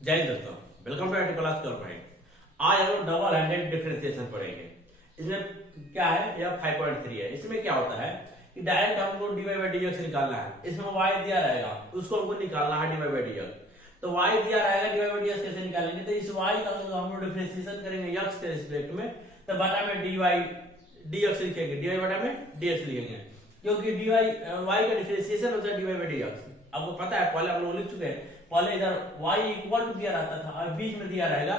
जय हिंद दोस्तों, welcome to IT class कर पाए। आज हम लोग डबल हैंडेड डिफरेंशिएशन पढ़ेंगे। इसमें क्या है, यह 5.3 है। इसमें क्या होता है कि डायरेक्ट हमको dy बाई dx निकालना है। इसमें y दिया रहेगा, उसको हमको निकालना है dy बाई dx। तो y दिया रहेगा, dy बाई dx कैसे निकालेंगे? तो इस y का हम लोग डिफरेंशिएशन करेंगे x के रिस्पेक्ट में, तो बटा में dy dx लिखेंगे, dy बटा में dx लिखेंगे, क्योंकि dy y का डिफरेंशिएशन होता है dy बाई dx। आपको पता है, पहले हम लोग लिख चुके हैं। पहले इधर y इक्वल टू दिया रहता था और बीच में दिया रहेगा,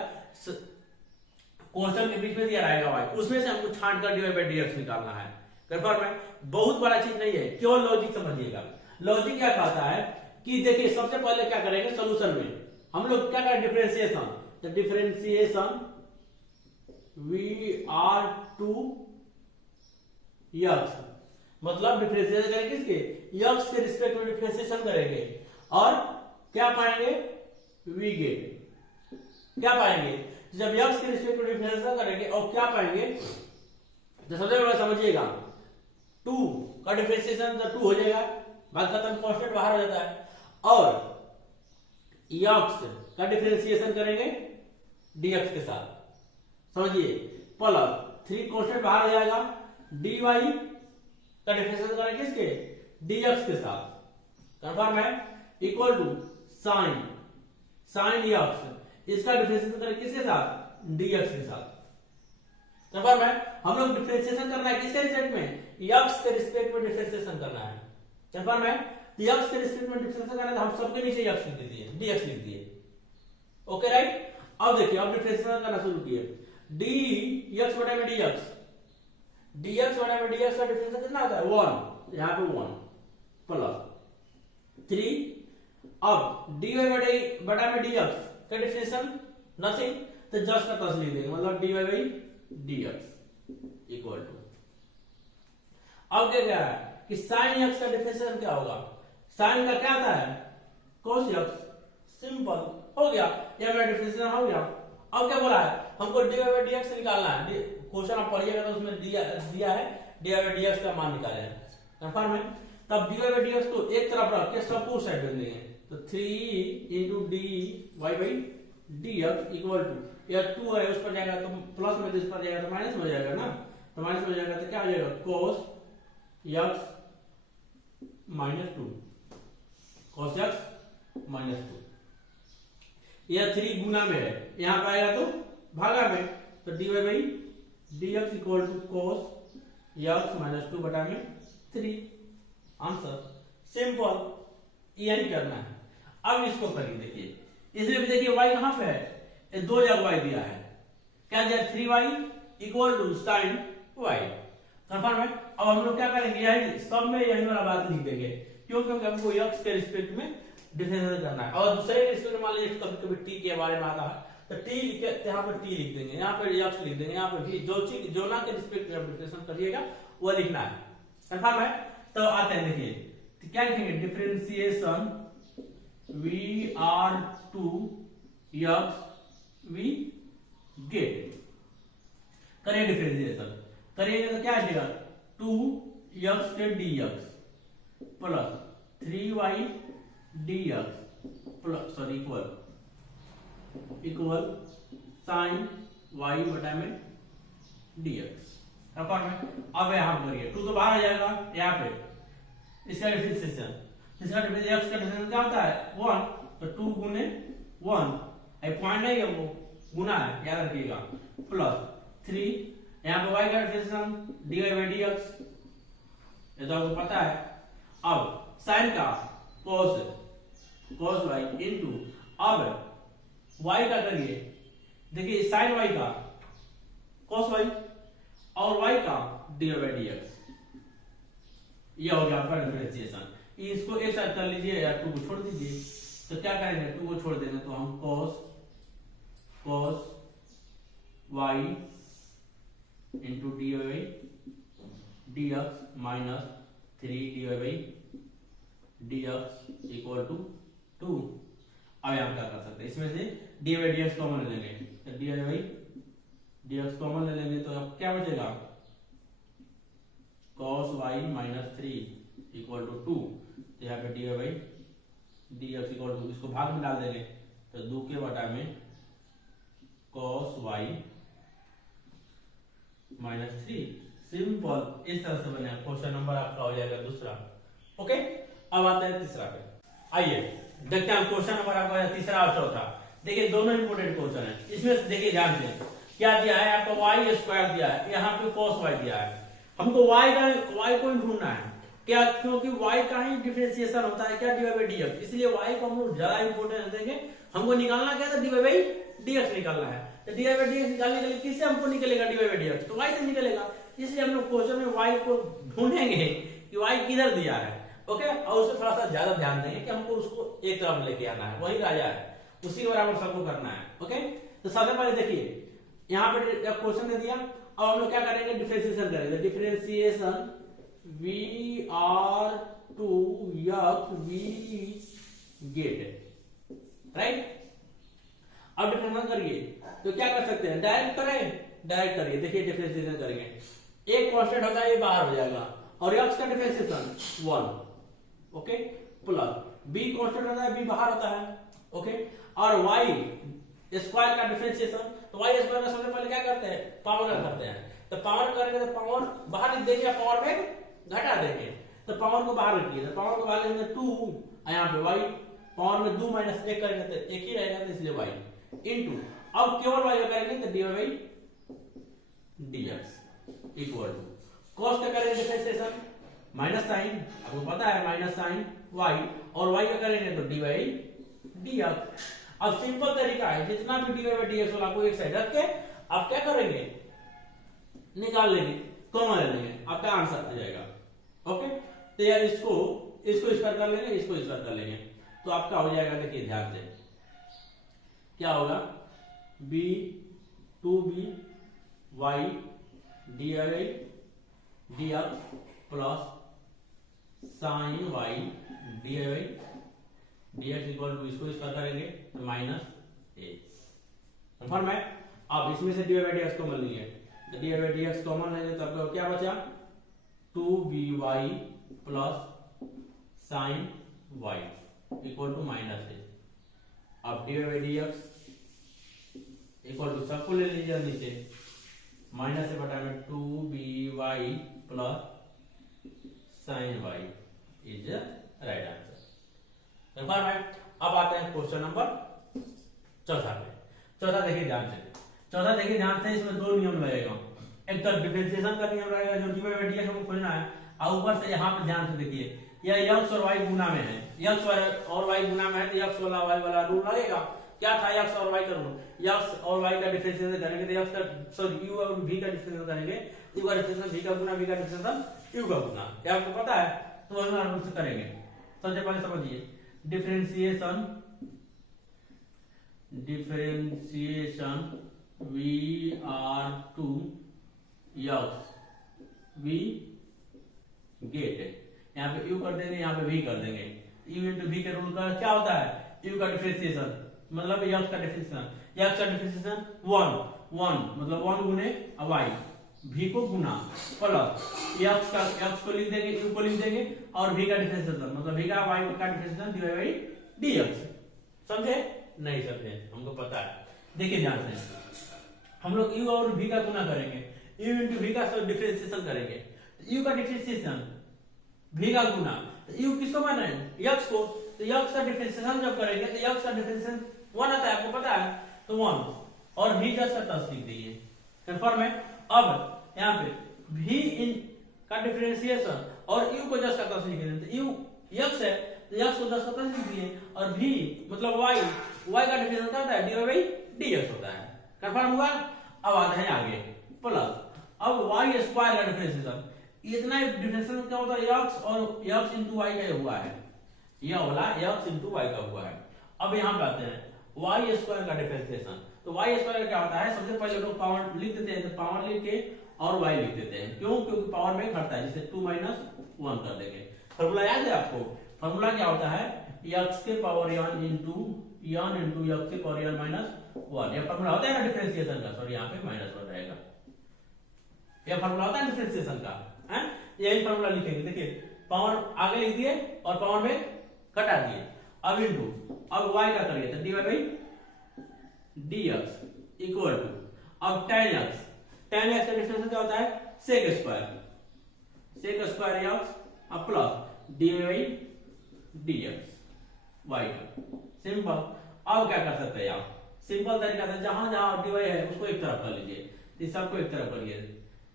क्वेश्चन के बीच में दिया रहेगा y, उसमें से हमको छांट कर dy बाई dx निकालना है। कंफर्म है? बहुत बड़ा चीज नहीं है, केवल लॉजिक समझिएगा। लॉजिक क्या कहता है कि देखिए, सबसे पहले क्या करेंगे, सोल्यूशन में हम लोग क्या करें, डिफरेंशिएशन। तो डिफरेंशिएशन वी आर टू x, मतलब डिफरेंशिएशन करेंगे किसके, x के रिस्पेक्ट में डिफरेंशिएशन करेंगे और क्या पाएंगे, वी गेट। क्या पाएंगे जब x के रिस्पेक्ट में डिफरेंशिएशन करेंगे और क्या पाएंगे, तो सबसे पहले समझिएगा, 2 का डिफरेंशिएशन तो 2 हो जाएगा, बात खत्म, कांस्टेंट बाहर हो जाता है। और x का डिफरेंशिएशन करेंगे dx के साथ, समझिए, प्लस 3 कांस्टेंट बाहर हो जाएगा, dy का डिफरेंशिएशन करेंगे किसके, dx के साथ। कंफर्म है? इक्वल टू साइन x, इसका डिफरेंशिएशन करेंगे किसके साथ, dx के साथ। कंफर्म है? हम लोग डिफरेंशिएशन करना है किसके रिस्पेक्ट में, x के रिस्पेक्ट में डिफरेंशिएशन करना है। कंफर्म है? x के रिस्पेक्ट में डिफरेंशिएशन करना है, तो हम सबके नीचे x लिख दीजिए, dx लिख दिए। Okay right? अब देखिए, अब डिफरेंशिएशन करना शुरू किए, dx बटा में dx, dx बटा में dx का डिफरेंशिएशन कितना होता है, 1, यहां पे 1 प्लस 3। अब dy बटा में dx का डिफरेंशिएशन नथिंग, तो जस्ट का तस लिख देंगे, मतलब dy by dx equal to, अब क्या है कि sin x का डिफरेंशिएशन क्या होगा, sin का क्या आता है, cos x, सिंपल हो गया, ये मेरा डिफरेंशिएशन हो गया। अब क्या बोला है, हमको dy बाई dx निकालना है। क्वेश्चन आप पढ़िएगा तो उसमें दिया है dy बाई dx का मान निकाले हैं। कंफर्म है? तब dy बाई dx को एक तरफ रख के सबको उस साइड में देंगे, तो 3 into dy by dx equal to, या 2 है उस पर जाएगा तो प्लस में, इस पर जाएगा तो माइनस हो जाएगा ना, तो माइनस हो जाएगा तो क्या हो जाएगा, cos x minus 2, cos x minus 2। यह 3 गुना में है, यहां पर आएगा तो भागा में, तो dy by dx equal to cos x minus 2 बटा में 3। आंसर सिंपल, यही करना है। अब इसको करिए, देखिए इसमें भी देखिए y कहां पे है, ये 2 जगह y दिया है, क्या दिया, 3y equal to sine y। Confirm है? अब हम लोग क्या करेंगे, यही सब में यही वाला बात लिख देंगे, क्यों, क्योंकि हमको x के रिस्पेक्ट में डिफरेंशिएशन करना है। और दूसरे के रिस्पेक्ट में मान लीजिए कभी कभी t के बारे में आता है, तो t लिख के यहाँ पर t लिख देंगे, यहाँ पर x लिख देंगे, यहाँ पर भी जो चीज जो ना के रिस्पेक्ट में डिफरेंशिएशन करिएगा वो लिखना है। कंफर्म है? तो आते हैं, देखिए तो क्या लिखेंगे, डिफरेंशिएशन वी R T x we get, करिए डिफरेंशिएशन, करिएगा तो क्या आएगा, 2x के dx plus 3y dx plus sorry equal sine y बटा में dx। अब यहां पढ़िए, 2 तो बाहर आ जाएगा, यहाँ पे इसका डिफरेंशिएशन, इसका डिफरेंशिएशन x का डिफरेंशिएशन क्या होता है, 1, तो 2 गुने 1, ये पॉइंट नहीं है, वो गुना है, याद रखिएगा, प्लस 3, यहाँ पे y का डिफरेंशिएशन dy बाई dx, ये तो आपको पता है। अब sin का cos y इनटू, अब y का करिए, देखिए sin y का cos y और y का dy बाई dx, ये हो गया आपका डिफरेंशिएशन। इसको एक साथ कर लीजिए या 2 को छोड़ दीजिए, तो क्या करेंगे, 2 को छोड़ देंगे तो हम cos y into dy by dx minus 3 dy by dx equal to 2। अब हम क्या कर सकते हैं, इसमें से dy बाई dx कॉमन ले लेंगे, तो dy बाई dx कॉमन ले लेंगे, तो अब क्या बचेगा, cos y minus 3 equal to 2, तो यहाँ पे dy by dx equal to, इसको भाग में डाल देंगे, तो 2 के बटा में cos y माइनस 3। सिंपल, इस तरह से बनेगा। क्वेश्चन नंबर आपका हो जाएगा दूसरा। ओके, अब आते हैं तीसरा पे। आइए देखते हैं क्वेश्चन नंबर आपका है तीसरा और चौथा। देखिए दोनों इंपोर्टेंट क्वेश्चन है। इसमें से देखिए ध्यान से क्या दिया है आपको, वाई स्क्वायर दिया है, यहाँ पे cos y दिया है। हमको y को ढूंढना है क्या, क्योंकि y का ही डिफरेंशिएशन होता है क्या, dy बाई dx, इसलिए y को हम लोग ज्यादा इंपोर्टेंस देंगे। हमको निकालना क्या था, dy बाई dx निकालना है। तो dy बाई dx निकालने के लिए किससे हमको निकलेगा dy बाई dx, तो y से निकलेगा। इसलिए हम लोग क्वेश्चन में y को ढूंढेंगे कि y किधर दिया है। ओके, और उससे थोड़ा सा ज्यादा ध्यान देंगे कि हमको उसको एक तरफ लेके आना है, वही राजा है, उसी के बराबर सबको करना है। ओके, तो सबसे पहले देखिए यहाँ पे क्वेश्चन दे दिया। अब हम लोग क्या करेंगे, डिफरेंशिएशन करेंगे। डिफरेंशिएशन वी आर टू यफ वी गेट, राइट। अब डिफरेंशिएशन करिए तो क्या कर सकते हैं, डायरेक्ट करें, डायरेक्ट करिए। देखिए डिफरेंशिएशन करेंगे, एक कांस्टेंट होता है ये बाहर हो जाएगा, और x का differentiation 1, okay, plus b constant होता है, b बाहर होता है, ओके, और y स्क्वायर का डिफरेंशिएशन, तो y स्क्वायर का सबसे पहले क्या करते हैं, पावर करते हैं। तो पावर करेंगे तो पावर बाहर लिख देंगे, पावर में घटा देंगे, तो पावर को बाहर रखिए। तो पावर को बाहर लेंगे 2, यहाँ पे y पावर में 2 माइनस 1 करेंगे तो 1 ही रहेगा, तो इसलिए y इनटू, अब केवल y करेंगे तो dy by dx equal to cos का करेंगे डिफरेंशिएशन माइनस साइन, आपको पता है माइनस साइन y, और y का करेंगे तो dy बाई dx। अब सिंपल तरीका है, जितना भी dy बाई dx वाला को एक साइड रख के आप क्या करेंगे, निकाल लेंगे, कॉमन ले लेंगे, आपका आंसर आ जाएगा। ओके, तो यार इसको स्क्वायर कर लेंगे, इसको स्क्वायर कर लेंगे, तो आपका हो जाएगा। देखिए ध्यान से क्या होगा, b 2b y dy by dx plus sine y dy by dx equal to, इसको स्क्वायर करेंगे तो माइनस a। कंफर्म है। अब इसमें से dy बाई dx कॉमन लेंगे, तो dy बाई dx कॉमन लेंगे तो आपको क्या बचा, 2by plus sine y equal to minus a। अब dy by dx equal to, सबको ले लीजिए नीचे, माइनस से बटा में 2by plus sine y is right answer. Confirm है। अब आते हैं क्वेश्चन नंबर चौथा पे। चौथा देखिए ध्यान से, इसमें 2 नियम लगेगा। एक तो डिफरेंशिएशन का नियम रहेगा जो dy बाई dx हमको खोजना है, और ऊपर से यहाँ पे ध्यान से देखिए, यह x और y गुना में है, x और y गुना में है, तो x वाला y वाला रूल लगेगा। क्या था, x और y का रूल, x और y का डिफरेंशिएशन करेंगे तो x का, सॉरी u और v का डिफरेंशिएशन करेंगे, u का डिफरेंशिएशन v का गुना, v का डिफरेंशिएशन u का गुना, क्या आपको पता है, तो वही रूल से करेंगे। सबसे पहले समझिए, डिफरेंशिएशन वी R T x v get, यहाँ पे u कर देंगे, यहाँ पे v कर देंगे। u इंटू v के रूल का क्या होता है, u का डिफरेंशिएशन मतलब x का डिफरेंशिएशन, x का डिफरेंशिएशन 1 मतलब 1 गुने y, v को गुना प्लस x को लिख देंगे, u को लिख देंगे, और v का डिफरेंशिएशन मतलब v का y का डिफरेंशिएशन dy बाई dx। समझे, नहीं समझे, हमको पता है। देखिए ध्यान से, हम लोग u और v का गुना करेंगे, u इंटू v का डिफरेंशिएशन करेंगे, u का डिफरेंशिएशन v का गुना, u किसको माना है, x को, तो x का डिफरेंशिएशन जब करेंगे तो x का डिफरेंशिएशन 1 आता है, आपको पता है, तो 1, और v का 10 लिख दीजिए। कंफर्म है। अब यहाँ पे v इन का डिफरेंशिएशन और u को 10 लिख देंगे, तो u x है तो x को 10 लिख दिए, और v मतलब y का डिफरेंशिएशन क्या होता है, dy बाई dx होता है। कंफर्म हुआ। अब आते हैं आगे, प्लस अब y स्क्वायर का डिफरेंशिएशन, इतना डिफरेंशिएशन क्या होता है, x और x इंटू y का हुआ है, यह वाला x इंटू y का हुआ है। अब यहाँ पे आते हैं y स्क्वायर का डिफरेंशिएशन, तो y स्क्वायर क्या होता है, सबसे पहले लोग पावर लिख देते हैं, तो पावर लिख के और y लिख देते हैं, क्यों, क्योंकि पावर में घटता है, जैसे 2 माइनस 1 कर देंगे। फॉर्मूला याद है आपको, फॉर्मूला क्या होता है, x के पावर n इंटू x के पावर n माइनस 1, यह फॉर्मूला होता है ना डिफरेंशिएशन का, सॉरी यहाँ पे माइनस 1 रहेगा, यह फॉर्मूला होता है डिफरेंशिएशन का, हैं, यही फॉर्मूला लिखेंगे। देखिए पावर आगे लिख दिए और पावर में घटा दिए, अब इंटू, अब y का करिए तो dy by dx equal to, अब tan x का डिफरेंशियल क्या होता है, sec स्क्वायर x अब plus dy by dx y simple. अब क्या कर सकते हैं आप, सिंपल तरीका से जहां जहां dy है उसको एक तरफ कर लीजिए, इस सबको एक तरफ करिए,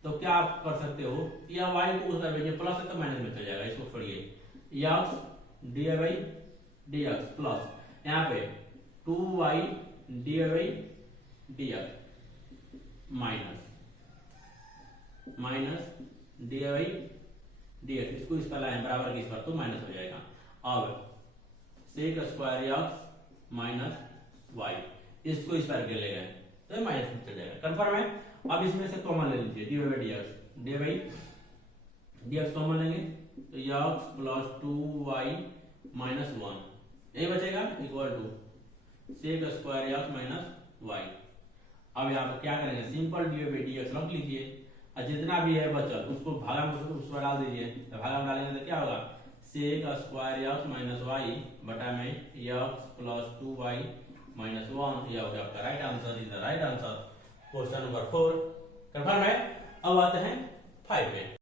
तो क्या आप कर सकते हो, या y को उस तरफ भेजिए, प्लस है तो माइनस में चल जाएगा, इसको छोड़िए, x dy by dx plus यहाँ पे 2y dy by dx minus dy by dx, इसको इस पर लाएं बराबर की इस पर, तो माइनस हो जाएगा। अब sec square x minus y, इसको इस पर ले गए तो माइनस में चल जाएगा, कंफर्म है। अब इसमें से कॉमन ले लीजिए, dy बाई dx कॉमन लेंगे तो x प्लस 2y माइनस 1 यही बचेगा equal to sec square x minus y। अब यहाँ पर क्या करेंगे, सिंपल dy बाई dx रख लीजिए, और जितना भी है बचल उसको भागा में उस पर डाल दीजिए, तो भागा में डालेंगे तो क्या होगा, sec square x minus y बटा में x प्लस 2y माइनस 1, यह हो गया आपका right answer, is the right answer, question number 4 confirm है। अब आते हैं 5 पे।